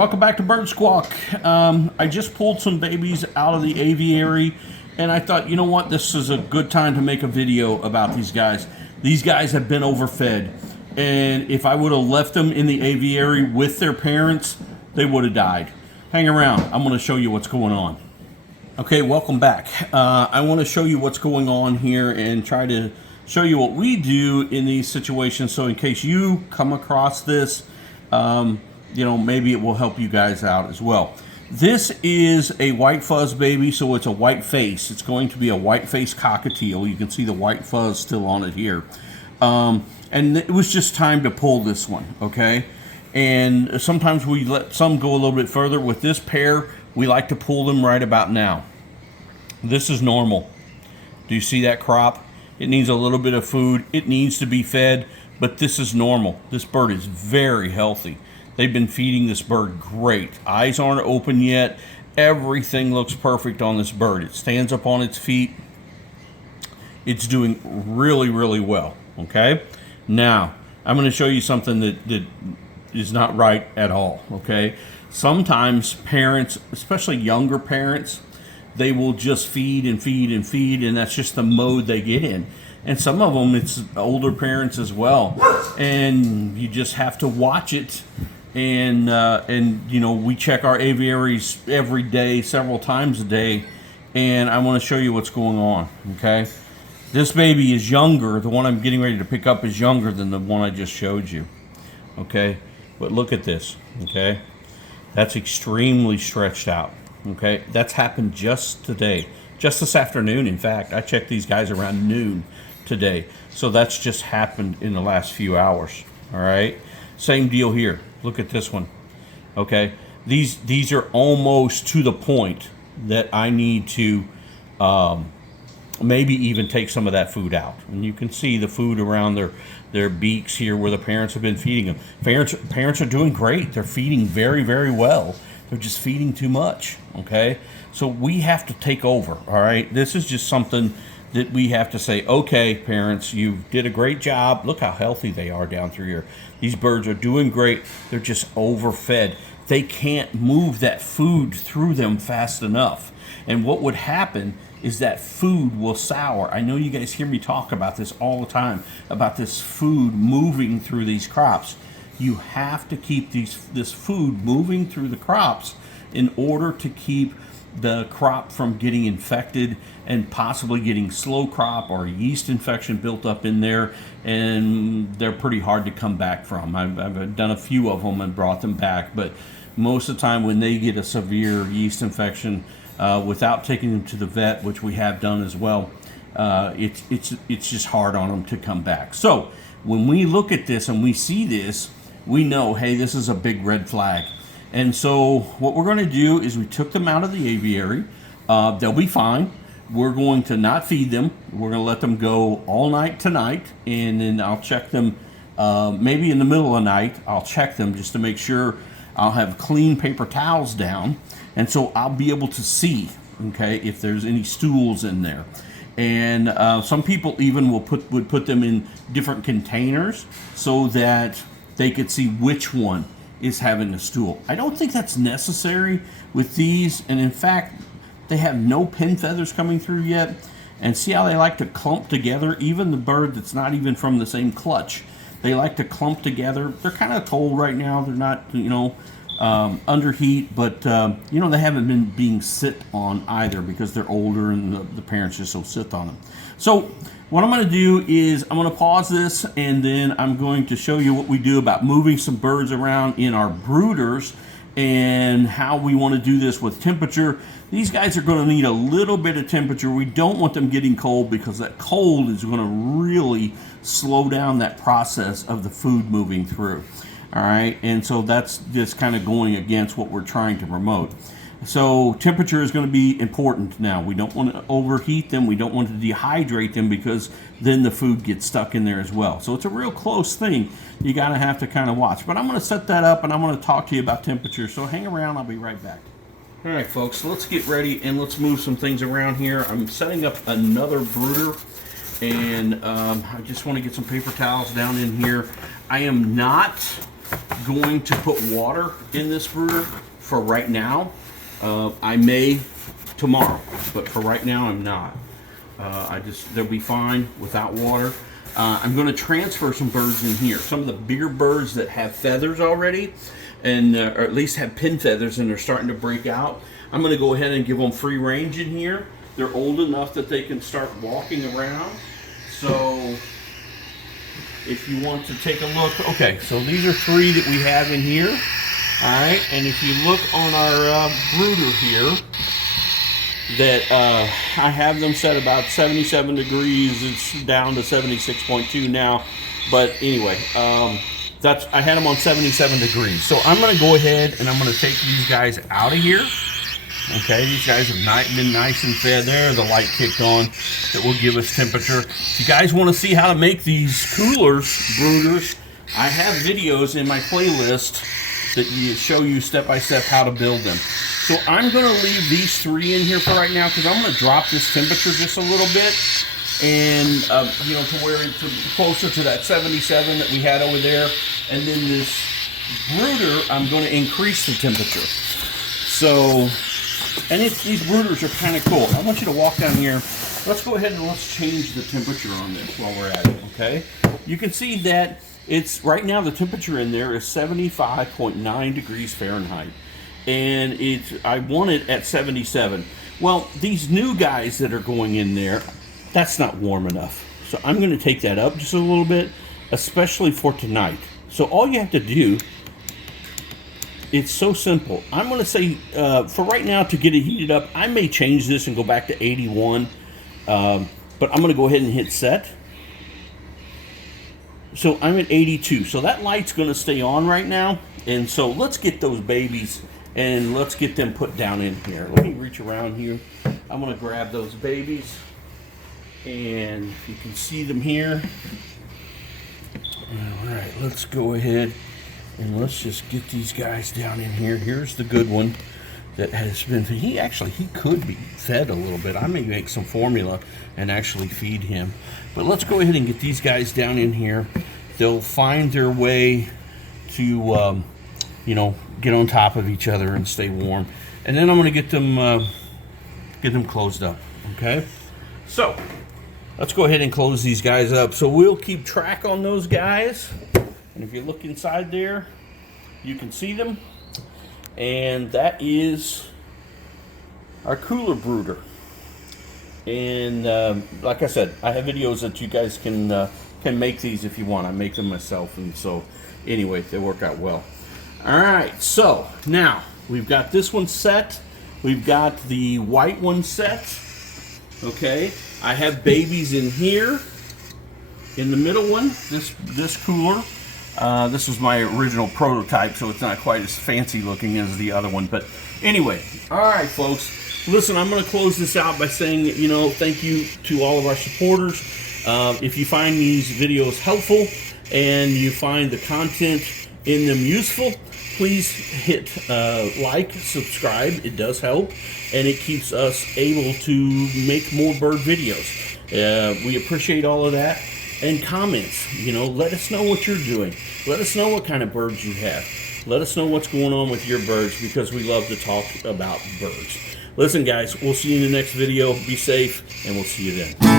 Welcome back to Bird Squawk. I just pulled some babies out of the aviary, and I thought, you know what, this is a good time to make a video about these guys. These guys have been overfed, and if I would have left them in the aviary with their parents, they would have died. Hang around, I'm going to show you what's going on. Okay, welcome back. I want to show you what's going on here and try to show you what we do in these situations, so in case you come across this, you know, maybe it will help you guys out as well. This is a white fuzz baby, so it's a white face. It's going to be a white face cockatiel. You can see the white fuzz still on it here. And it was just time to pull this one, okay? And sometimes we let some go a little bit further. With this pair, we like to pull them right about now. This is normal. Do you see that crop? It needs a little bit of food. It needs to be fed, but this is normal. This bird is very healthy. They've been feeding this bird great. Eyes aren't open yet. Everything looks perfect on this bird. It stands up on its feet. It's doing really, really well, okay? Now, I'm going to show you something that is not right at all, okay? Sometimes parents, especially younger parents, they will just feed and feed and feed, and that's just the mode they get in. And some of them, it's older parents as well. And you just have to watch it. And you know, we check our aviaries every day, several times a day, and I want to show you what's going on, okay? This baby is younger. The one I'm getting ready to pick up is younger than the one I just showed you, okay? But look at this, okay? That's extremely stretched out, okay? That's happened just today, just this afternoon. In fact, I checked these guys around noon today, so that's just happened in the last few hours, all right? Same deal here. Look at this one, okay? These are almost to the point that I need to maybe even take some of that food out. And you can see the food around their beaks here where the parents have been feeding them. Parents are doing great. They're feeding very, very well. They're just feeding too much, okay? So we have to take over, all right? This is just something that we have to say, okay, parents, you did a great job. Look how healthy they are down through here. These birds are doing great. They're just overfed. They can't move that food through them fast enough. And what would happen is that food will sour. I know you guys hear me talk about this all the time, about this food moving through these crops. You have to keep this food moving through the crops in order to keep the crop from getting infected and possibly getting slow crop or yeast infection built up in there, and they're pretty hard to come back from. I've done a few of them and brought them back, but most of the time when they get a severe yeast infection without taking them to the vet, which we have done as well, it's just hard on them to come back. So when we look at this and we see this, we know, hey, this is a big red flag. And so what we're going to do is we took them out of the aviary. They'll be fine. We're going to not feed them. We're going to let them go all night tonight, and then I'll check them maybe in the middle of the night. I'll check them just to make sure. I'll have clean paper towels down, and so I'll be able to see, okay, if there's any stools in there. And some people even would put them in different containers so that they could see which one is having a stool. I don't think that's necessary with these, and in fact, they have no pin feathers coming through yet. And see how they like to clump together? Even the bird that's not even from the same clutch, they like to clump together. They're kind of cold right now. They're not, you know, under heat, but you know, they haven't been being sit on either because they're older and the parents just so sit on them. So what I'm going to do is I'm going to pause this, and then I'm going to show you what we do about moving some birds around in our brooders and how we want to do this with temperature. These guys are going to need a little bit of temperature. We don't want them getting cold because that cold is going to really slow down that process of the food moving through. All right, and so that's just kind of going against what we're trying to promote. So temperature is going to be important now. We don't want to overheat them. We don't want to dehydrate them because then the food gets stuck in there as well. So it's a real close thing. You got to have to kind of watch. But I'm going to set that up, and I'm going to talk to you about temperature. So hang around. I'll be right back. All right, folks, so let's get ready and let's move some things around here. I'm setting up another brooder, and I just want to get some paper towels down in here. I am not going to put water in this brooder for right now. I may tomorrow, but for right now I'm not. They'll be fine without water. I'm going to transfer some birds in here. Some of the bigger birds that have feathers already, and or at least have pin feathers and they're starting to break out. I'm going to go ahead and give them free range in here. They're old enough that they can start walking around. So if you want to take a look, okay, so these are 3 that we have in here. All right, and if you look on our brooder here, that I have them set about 77 degrees. It's down to 76.2 now, but anyway, I had them on 77 degrees. So I'm going to go ahead and I'm going to take these guys out of here. Okay, these guys have been nice and fed. There, the light kicked on that will give us temperature. If you guys want to see how to make these coolers, brooders, I have videos in my playlist that show you step by step how to build them. So I'm going to leave these 3 in here for right now because I'm going to drop this temperature just a little bit, and you know, to where it's closer to that 77 that we had over there. And then this brooder, I'm going to increase the temperature. So, and these brooders are kind of cool. I want you to walk down here. Let's go ahead and let's change the temperature on this while we're at it. Okay, you can see that it's right now the temperature in there is 75.9 degrees Fahrenheit. And I want it at 77. Well, these new guys that are going in there, that's not warm enough. So I'm going to take that up just a little bit, especially for tonight. So all you have to do, it's so simple. I'm going to say, for right now, to get it heated up, I may change this and go back to 81. But I'm going to go ahead and hit set. So I'm at 82. So that light's going to stay on right now. And so let's get those babies and let's get them put down in here. Let me reach around here. I'm going to grab those babies, and you can see them here. All right, let's go ahead and let's just get these guys down in here. Here's the good one that has been, he could be fed a little bit. I may make some formula and actually feed him. But let's go ahead and get these guys down in here. They'll find their way to, you know, get on top of each other and stay warm. And then I'm going to get them closed up. Okay, so let's go ahead and close these guys up. So we'll keep track on those guys, and if you look inside there, you can see them. And that is our cooler brooder. And like I said, I have videos that you guys can make these if you want. I make them myself, and so anyway, they work out well. All right, so now we've got this one set. We've got the white one set. Okay, I have babies in here. In the middle one, this cooler. This was my original prototype, so it's not quite as fancy looking as the other one. But anyway, all right, folks. Listen, I'm going to close this out by saying, you know, thank you to all of our supporters. If you find these videos helpful and you find the content in them useful, please hit like, subscribe. It does help, and it keeps us able to make more bird videos. We appreciate all of that. And comments, you know, let us know what you're doing. Let us know what kind of birds you have. Let us know what's going on with your birds, because we love to talk about birds. Listen, guys, we'll see you in the next video. Be safe, and we'll see you then.